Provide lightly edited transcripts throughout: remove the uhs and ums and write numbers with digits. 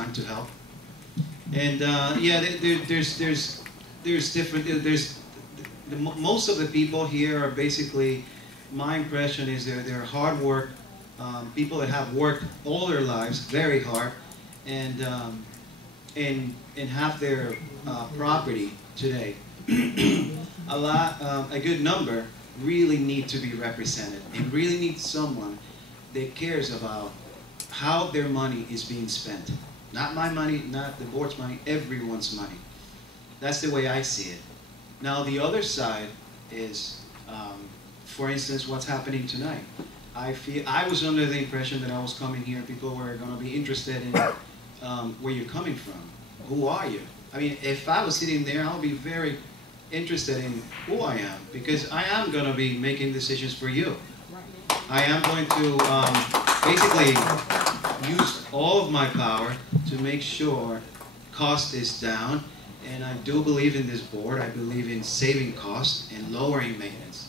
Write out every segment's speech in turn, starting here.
time to help. And yeah, there's different. Most of the people here are basically. My impression is they're hard work, people that have worked all their lives very hard, and have their property today. A good number really need to be represented and really need someone that cares about how their money is being spent. Not my money, not the board's money, everyone's money. That's the way I see it. Now the other side is, for instance, what's happening tonight. I was under the impression that I was coming here, people were going to be interested in where you're coming from. Who are you? I mean, if I was sitting there, I'll be very interested in who I am, because I am going to be making decisions for you. I am going to basically use all of my power to make sure cost is down, and I do believe in this board. I believe in saving costs and lowering maintenance.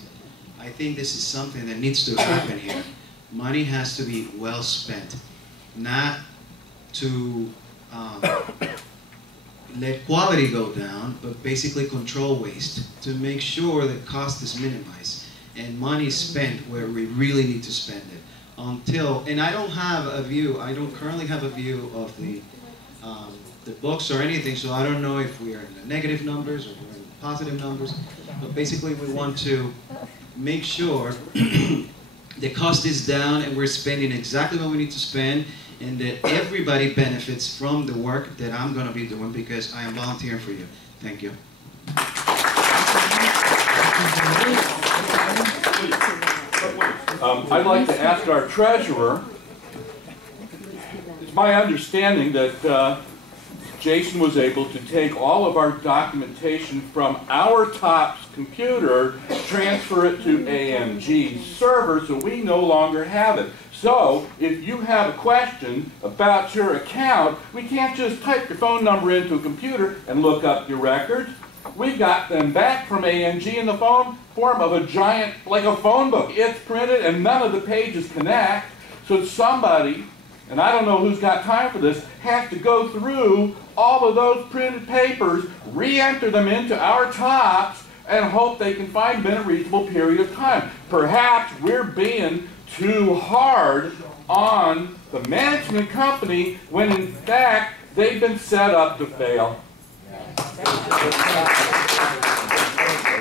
I think this is something that needs to happen here. Money has to be well spent, not to let quality go down, but basically control waste to make sure that cost is minimized and money spent where we really need to spend it. And I don't have a view, I don't currently have a view of the books or anything, so I don't know if we are in the negative numbers or we're in the positive numbers, but basically we want to make sure the cost is down and we're spending exactly what we need to spend, and that everybody benefits from the work that I'm going to be doing because I am volunteering for you. Thank you. I'd like to ask our treasurer, it's my understanding that Jason was able to take all of our documentation from our TOPS computer, transfer it to AMG's server, so we no longer have it. So, if you have a question about your account, we can't just type your phone number into a computer and look up your records. We got them back from AMG in the form of a giant, like a phone book. It's printed and none of the pages connect. So somebody, and I don't know who's got time for this, has to go through all of those printed papers, re-enter them into our TOPS, and hope they can find them in a reasonable period of time. Perhaps we're being too hard on the management company when in fact they've been set up to fail.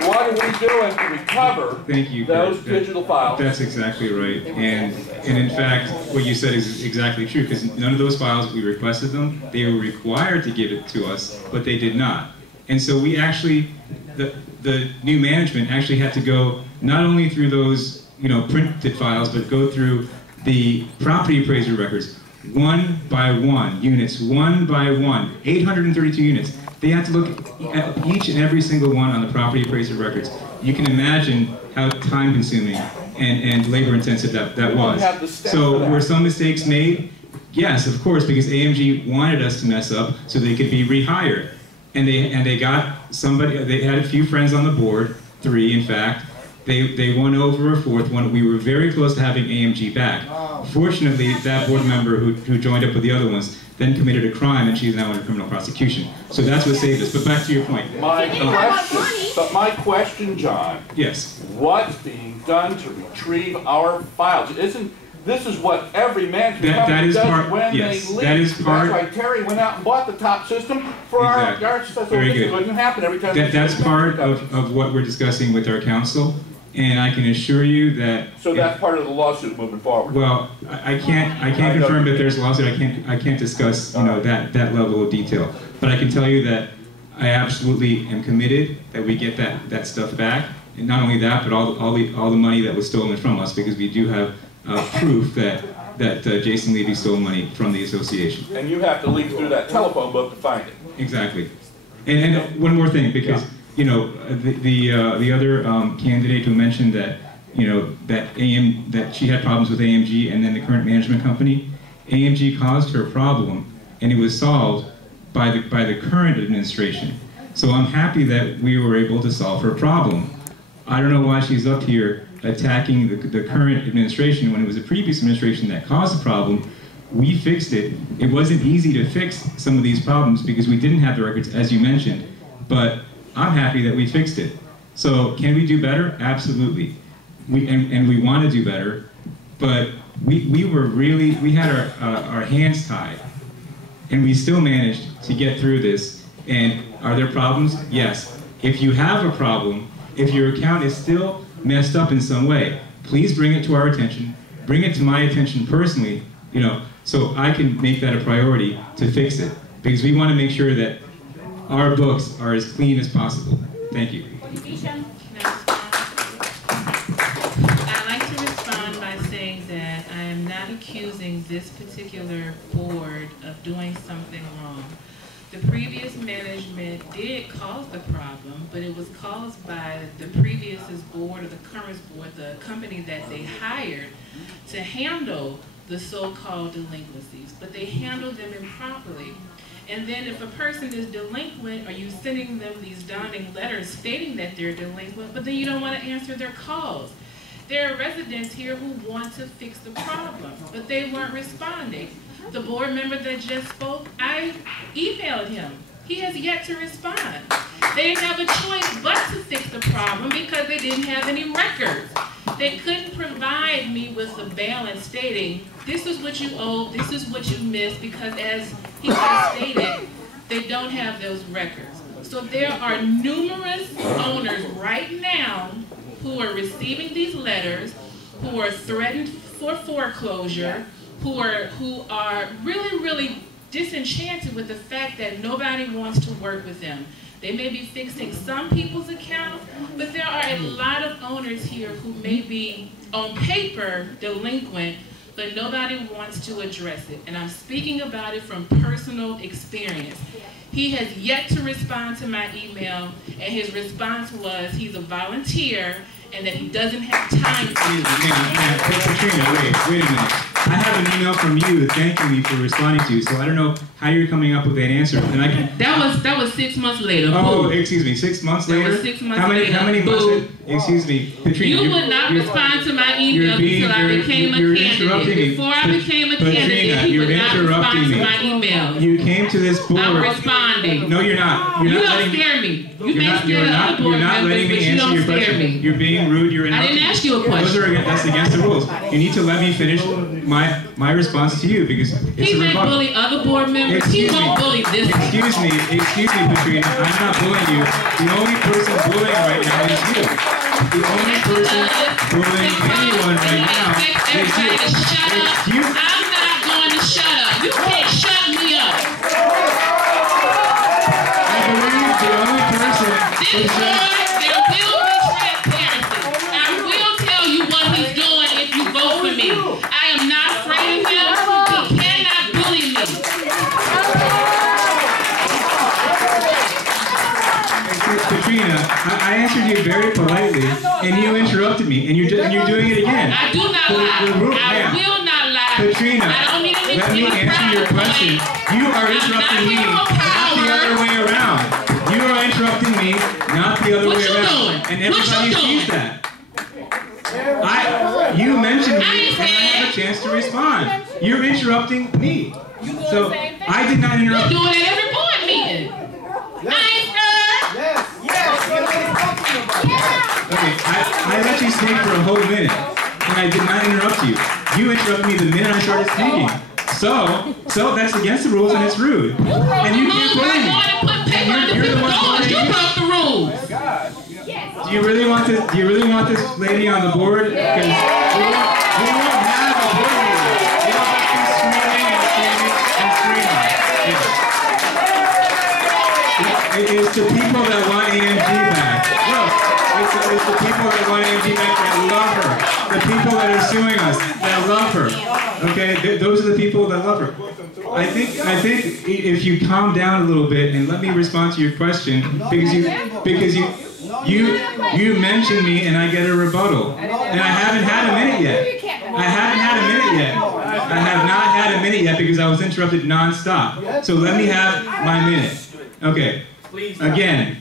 What are we doing to recover those digital files? That's exactly right. And in fact, what you said is exactly true, because none of those files, we requested them. They were required to give it to us, but they did not. And so we actually, the new management actually had to go not only through those printed files, but go through the property appraiser records, one by one, units, one by one, 832 units. They had to look at each and every single one on the property appraiser records. You can imagine how time-consuming and labor-intensive that was. So were some mistakes made? Yes, of course, because AMG wanted us to mess up so they could be rehired. And they got somebody, they had a few friends on the board, 3 in fact. They won over a 4th one. We were very close to having AMG back. Fortunately, that board member who joined up with the other ones then committed a crime, and she's now under criminal prosecution. So that's what saved us. But back to your point. My question, John. Yes. What's being done to retrieve our files? This is what every management company does when they leave. That's why Terry went out and bought the TOP system for our system. Very good. It wouldn't happen every time. That's part of what we're discussing with our council. And I can assure you that. So that's part of the lawsuit moving forward. Well, I can't confirm that there's a lawsuit. I can't discuss that level of detail. But I can tell you that I absolutely am committed that we get that stuff back. And not only that, but all the money that was stolen from us, because we do have proof that Jason Levy stole money from the association. And you have to leaf through that telephone book to find it. Exactly. And one more thing, because. The other candidate who mentioned that that she had problems with AMG and then the current management company, AMG caused her a problem, and it was solved by the current administration. So I'm happy that we were able to solve her problem. I don't know why she's up here attacking the current administration when it was the previous administration that caused the problem. We fixed it. It wasn't easy to fix some of these problems because we didn't have the records, as you mentioned, but I'm happy that we fixed it. So can we do better? Absolutely. And we want to do better, but we had our hands tied, and we still managed to get through this. And are there problems? Yes. If you have a problem, if your account is still messed up in some way, please bring it to our attention. Bring it to my attention personally, so I can make that a priority to fix it. Because we want to make sure that our books are as clean as possible. Thank you. I'd like to respond by saying that I am not accusing this particular board of doing something wrong. The previous management did cause the problem, but it was caused by the previous board or the current board, the company that they hired to handle the so-called delinquencies, but they handled them improperly. And then if a person is delinquent, are you sending them these daunting letters stating that they're delinquent, but then you don't want to answer their calls? There are residents here who want to fix the problem, but they weren't responding. The board member that just spoke, I emailed him. He has yet to respond. They didn't have a choice but to fix the problem because they didn't have any records. They couldn't provide me with a balance stating, this is what you owe, this is what you missed, because as he just stated, they don't have those records. So there are numerous owners right now who are receiving these letters, who are threatened for foreclosure, who are really disenchanted with the fact that nobody wants to work with them. They may be fixing some people's accounts, but there are a lot of owners here who may be on paper delinquent, but nobody wants to address it. And I'm speaking about it from personal experience. He has yet to respond to my email, and his response was he's a volunteer and that he doesn't have time to do it. Katrina, wait a minute. I have an email from you thanking me for responding to you, so I don't know how you're coming up with that answer. And I can. That was 6 months later. Oh, Boo. excuse me, 6 months later? That was 6 months how many months? Boo. Excuse me, Katrina. You would not respond to my email until I became a candidate. Before I became a candidate, you would not respond to my email. You came to this board. I'm responding. No, you're not. You don't scare me. You may scare the other board members, but you don't scare me. You're being rude. You're I didn't ask you a question. That's against the rules. You need to let me finish my response to you because it's he may bully other board members. He won't bully this. Excuse me, Katrina. I'm not bullying you. The only person bullying right now is you. The only person bullying anyone right now is you. Excuse me. I'm not going to shut up. You can't shut me up. I believe the only person this board, there will be transparency. I will tell you what he's doing if you vote for me. I am not afraid of him. He cannot bully me. Katrina, I answered you very politely, and you interrupted me, and you're doing it again. I do not lie. I will not lie. Katrina, I don't need any let me answer your question. You are interrupting me, not the other way around. You are interrupting me, not the other way around. And everybody sees that. You mentioned me, and I have a chance to respond. You're interrupting me. So I did not interrupt. You're doing it every board meeting. Okay, I let you speak for a whole minute, and I did not interrupt you. You interrupted me the minute I started speaking. So that's against the rules and it's rude. And you can't blame me. You're the one who broke the rules. Do you really want this lady on the board? Because we won't have a board meeting. You'll have to screaming and screaming and screaming. It is the people that want AMG back. Look, it's the people that want AMG back that love her. The people that are suing us that love her. Okay, those are the people that love her. I think if you calm down a little bit and let me respond to your question, because you mentioned me and I get a rebuttal, and I haven't had a minute yet. I have not had a minute yet because I was interrupted nonstop. So let me have my minute. Okay. Again,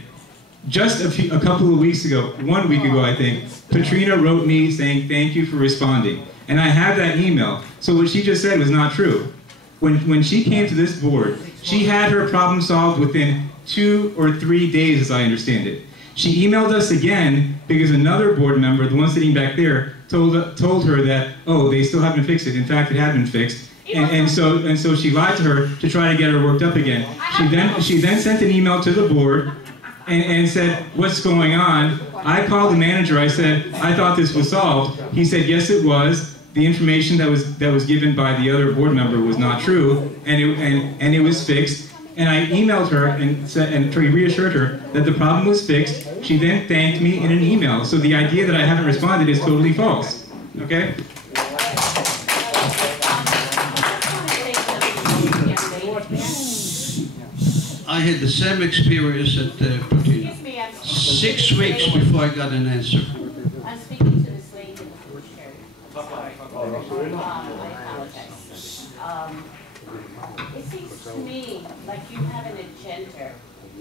just a couple of weeks ago, 1 week ago I think, Katrina wrote me saying thank you for responding. And I have that email. So what she just said was not true. When she came to this board, she had her problem solved within 2 or 3 days, as I understand it. She emailed us again because another board member, the one sitting back there, told her that, oh, they still haven't fixed it. In fact, it had been fixed. And so she lied to her to try to get her worked up again. She then sent an email to the board and said, what's going on? I called the manager. I said, I thought this was solved. He said, yes, it was. The information that was given by the other board member was not true, and it was fixed. And I emailed her and reassured her that the problem was fixed. She then thanked me in an email. So the idea that I haven't responded is totally false. Okay? I had the same experience at Putin. 6 weeks before I got an answer. I'm speaking to this lady in the food chair. I apologize. It seems to me like you have an agenda.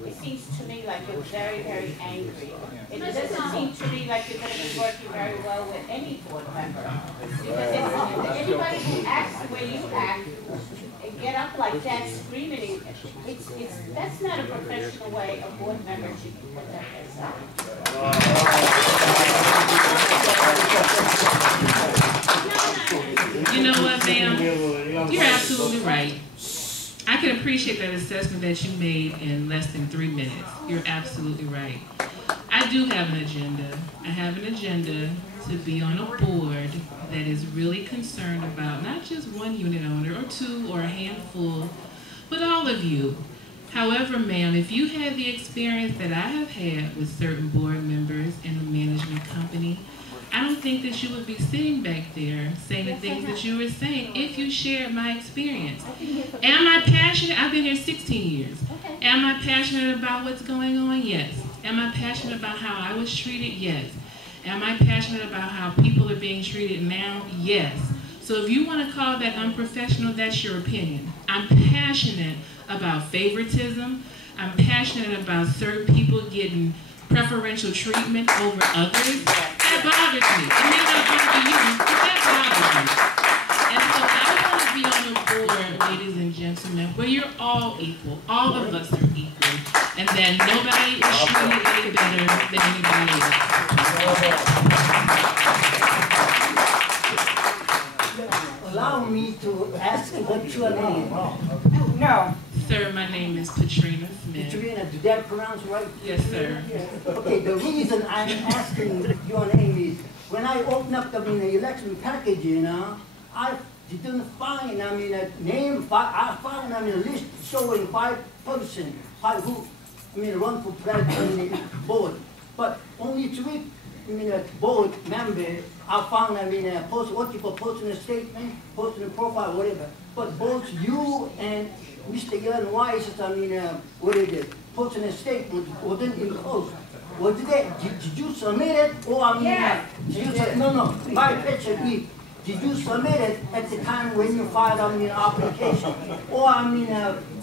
It seems to me like you're very, very angry. It doesn't seem to me like you're going to be working very well with any board member. Because anybody who acts the way you act, and get up like that screaming, that's not a professional way a board member should conduct themselves. You know what, ma'am? You're absolutely right. I can appreciate that assessment that you made in less than 3 minutes. You're absolutely right. I do have an agenda. I have an agenda to be on a board that is really concerned about not just one unit owner or 2 or a handful, but all of you. However, ma'am, if you had the experience that I have had with certain board members in the management company, I don't think that you would be sitting back there saying the things that you were saying if you shared my experience. Am I passionate? I've been here 16 years. Am I passionate about what's going on? Yes. Am I passionate about how I was treated? Yes. Am I passionate about how people are being treated now? Yes. So if you want to call that unprofessional, that's your opinion. I'm passionate about favoritism. I'm passionate about certain people getting preferential treatment over others. That bothers me. It may not bother you, but that bothers me. And so I want to be on a board, ladies and gentlemen, where you're all equal. All of us are equal. And that nobody is treated any better than anybody else. Allow me to ask what your name is. No. Sir, my name is Patrina Smith. Patrina, did that pronounce right? Yes, sir. Okay, the reason I'm asking your name is, when I opened up the election package, I didn't find, a name, I found, a list showing 5 persons, 5 who, run for president board. But only 3, board member, I found, what you call personal statement, personal profile, whatever. But both you and Mr. Ellen Weiss, what is it, personal statement wasn't enclosed. What did you submit it? Or my question is, did you submit it at the time when you filed application? Or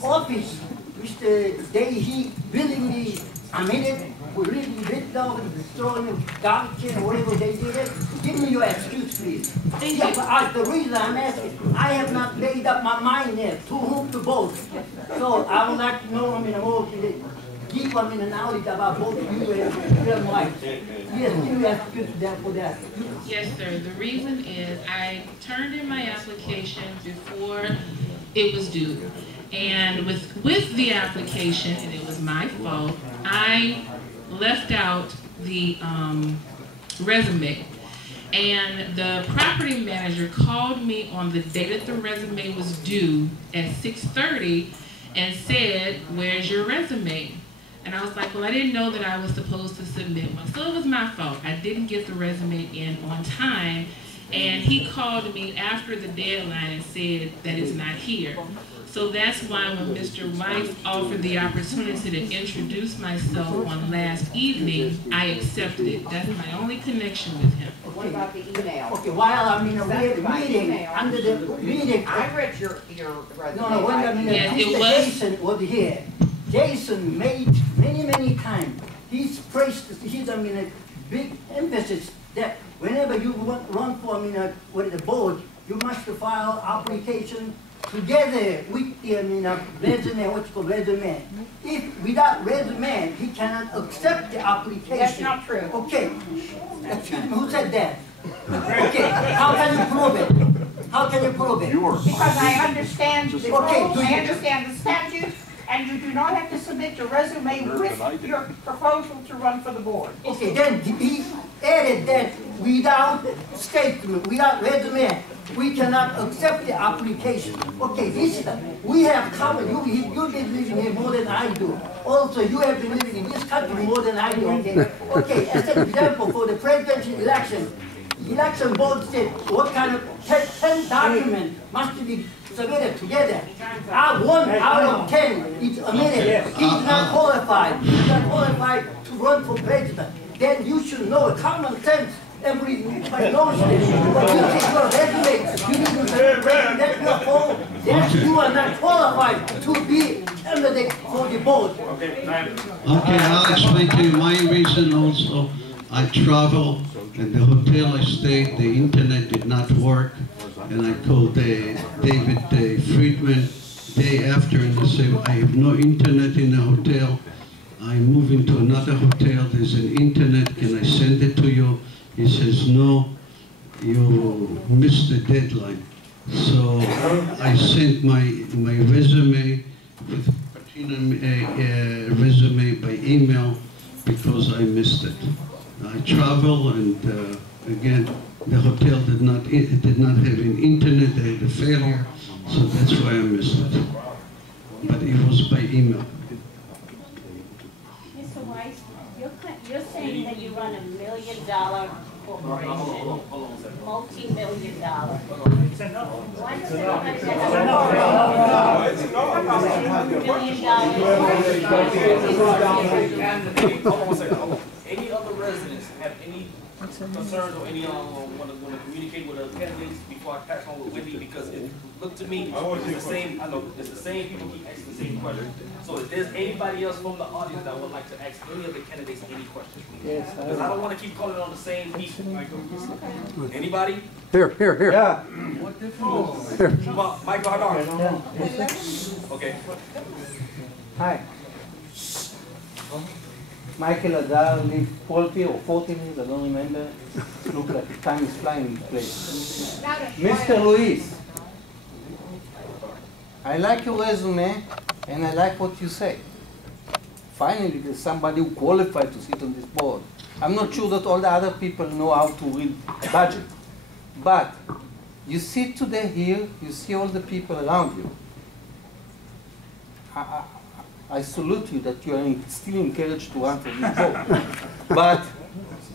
office, Mr. Day, he willingly admitted, really written down, throwing garbage or whatever they did it. Give me your excuse, please. But the reason I'm asking, I have not made up my mind yet to whom to vote. So I would like to know, more deep knowledge about both you and Ellen Weiss. Yes, give me excuse for that. Yes, sir. The reason is I turned in my application before it was due. And with the application, and it was my fault, I left out the resume. And the property manager called me on the day that the resume was due at 6:30 and said, "Where's your resume?" And I was like, well, I didn't know that I was supposed to submit one. So it was my fault. I didn't get the resume in on time. And he called me after the deadline and said that it's not here. So that's why when Mr. Weiss offered the opportunity to introduce myself on last evening, I accepted it. That's my only connection with him. What about the email? Okay, while I'm in a meeting, under the meeting. I read your resume. No, when Yes, it Mr. was. Jason was here. Jason made many times. He's praised, he's a big emphasis that whenever you run for the board, you must file application together with the, resume, what you call resume. If without resume, he cannot accept the application. That's not true. Okay. Excuse me, who said that? Okay, how can you prove it? How can you prove it? Because I understand the rules, Okay, do I you- understand the statutes, and you do not have to submit your resume with your proposal to run for the board. Okay, then he added that without statement, without resume, we cannot accept the application. Okay, this is, we have covered, you've been living here more than I do. Also, you have been living in this country more than I do, okay? Okay, as an example, for the presidential election, the election board said what kind of 10 documents must be submitted together. 1 out of 10 is omitted. He's not qualified. He's not qualified to run for president. Then you should know common sense. Everybody knows this. But you take your resume, you didn't say that's your fault. Then you are not qualified to be candidate for the board. Okay, I'll explain to you my reason also. I travel, and the hotel I stayed, the internet did not work, and I called David Friedman day after, and I said, I have no internet in the hotel. I'm moving to another hotel, there's an internet, can I send it to you? He says, no, you missed the deadline. So I sent my resume with resume by email because I missed it. I travel, and again, the hotel did not have an internet, they had a failure, so that's why I missed it. But it was by email. Mr. Weiss, you're saying that you run $1 million corporation, multi-million dollar. Why does everybody Any other residents have any concerns or any want to communicate with the candidates before I pass on with Wendy? Because it looked to me it's the same. I know it's the same people keep asking the same question. So if there's anybody else from the audience that would like to ask any of the candidates any questions, because I don't want to keep calling on the same people. Anybody? Here. Yeah. Michael Hagar. Okay. Hi. Michael Adar lived 12 or 14 years, I don't remember. Look like time is flying in place. Mr. Luis, I like your resume and I like what you say. Finally, there's somebody who qualified to sit on this board. I'm not sure that all the other people know how to read budget. But you sit today here, you see all the people around you. I salute you that you are still encouraged to run for this board. But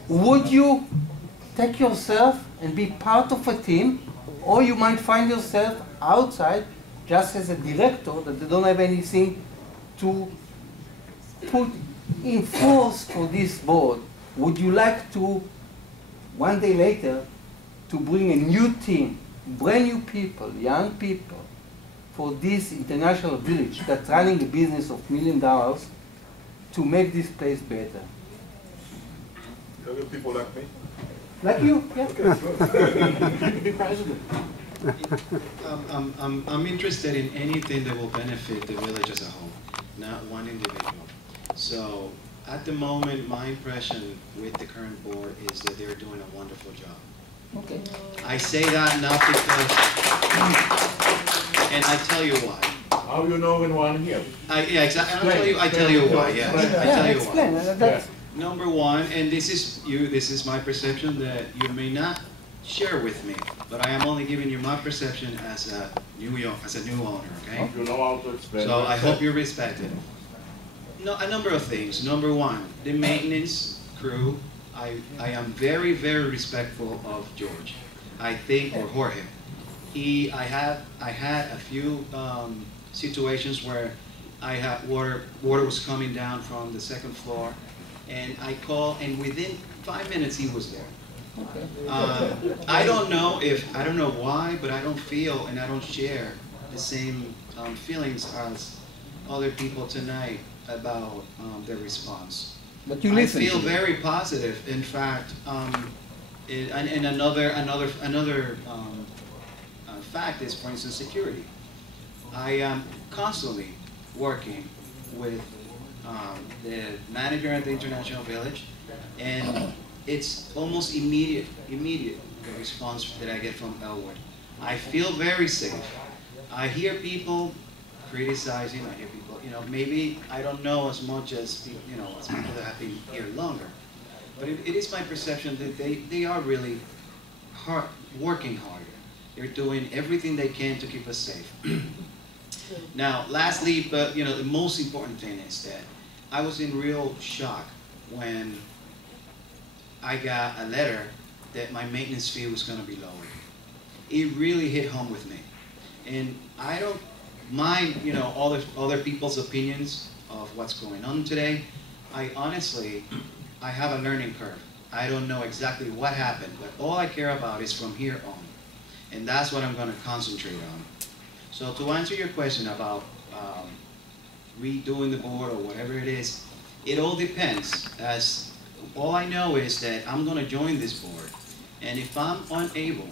would you take yourself and be part of a team, or you might find yourself outside just as a director that they don't have anything to put in force for this board? Would you like to, one day later, to bring a new team, brand new people, young people, for this international village that's running a business of $1 million to make this place better? People like me? Like you, yeah. Be president. I'm interested in anything that will benefit the village as a whole, not one individual. So at the moment, my impression with the current board is that they're doing a wonderful job. Okay. I say that not because, and I tell you why. How you know when one here? Yeah, exactly. I tell you why. Yeah, I tell you why. That's Number one, and this is my perception that you may not share with me, but I am only giving you my perception as a new owner. Okay. You know how to explain. So I hope you respect it. No, a number of things. Number one, the maintenance crew. I am very, very respectful of George. I think, or Jorge. I had a few situations where I had water was coming down from the second floor, and I called, and within 5 minutes he was there. I don't know why, but I don't feel and I don't share the same feelings as other people tonight about their response. But you I listen. feel very positive. In fact, and another fact is, for instance, security. I am constantly working with the manager at the International Village, and it's almost immediate the response that I get from Elwood. I feel very safe. I hear people criticizing, I hear people, maybe I don't know as much as, as people that have been here longer. But it is my perception that they are really working harder. They're doing everything they can to keep us safe. Now, lastly, but the most important thing is that I was in real shock when I got a letter that my maintenance fee was going to be lowered. It really hit home with me. And I don't mind, other people's opinions of what's going on today. I honestly have a learning curve. I don't know exactly what happened, but all I care about is from here on. And that's what I'm going to concentrate on. So to answer your question about redoing the board or whatever it is, it all depends. As all I know is that I'm going to join this board, and if I'm unable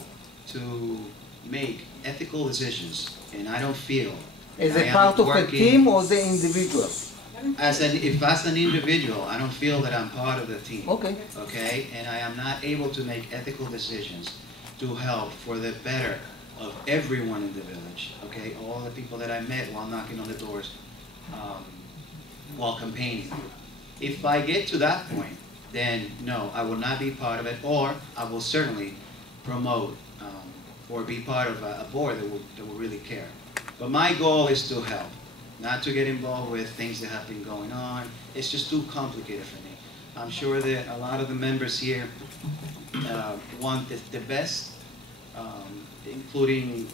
to make ethical decisions, and I don't feel Is I it am part of a working- team or the individual? if as an individual, I don't feel that I'm part of the team. Okay. Okay, and I am not able to make ethical decisions to help for the better of everyone in the village. Okay, all the people that I met while knocking on the doors, while campaigning. If I get to that point, then no, I will not be part of it, or I will certainly promote or be part of a board that will really care. But my goal is to help, not to get involved with things that have been going on. It's just too complicated for me. I'm sure that a lot of the members here want the best, including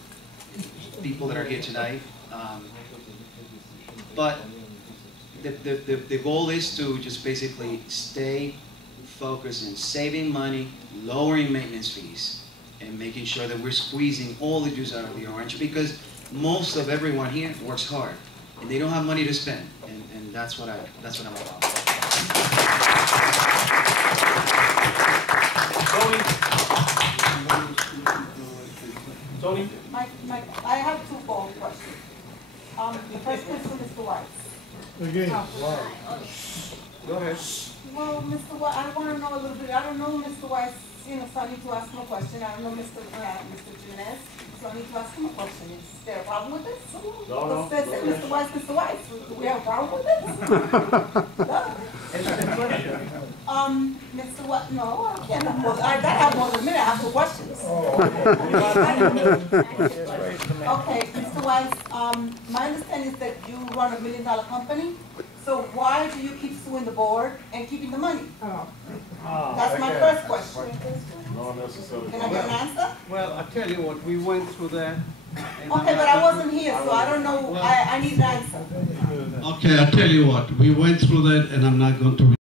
people that are here tonight. But the goal is to just basically stay focused in saving money, lowering maintenance fees, and making sure that we're squeezing all the juice out of the orange, because most of everyone here works hard and they don't have money to spend, and that's what I'm about. Tony? I have two follow-up questions. The first question is Mr. Weiss. Again, Go ahead. Well, Mr. Weiss, I want to know a little bit. I don't know Mr. Weiss, so I need to ask him a question. I don't know Mr. Jimenez, so I need to ask him a question. Is there a problem with this? No. Mr. Weiss, do we have a problem with this? Mr. Weiss, no, I can't. I gotta have more than a minute. I have two questions. Okay, Mr. Weiss, my understanding is that you run $1 million company. So why do you keep suing the board and keeping the money? That's my first question. Not necessarily. Can I get an answer? Well, I tell you what, we went through that. Okay, but I wasn't here, so I don't know. I need an answer. Okay, I tell you what, we went through that, and I'm not going to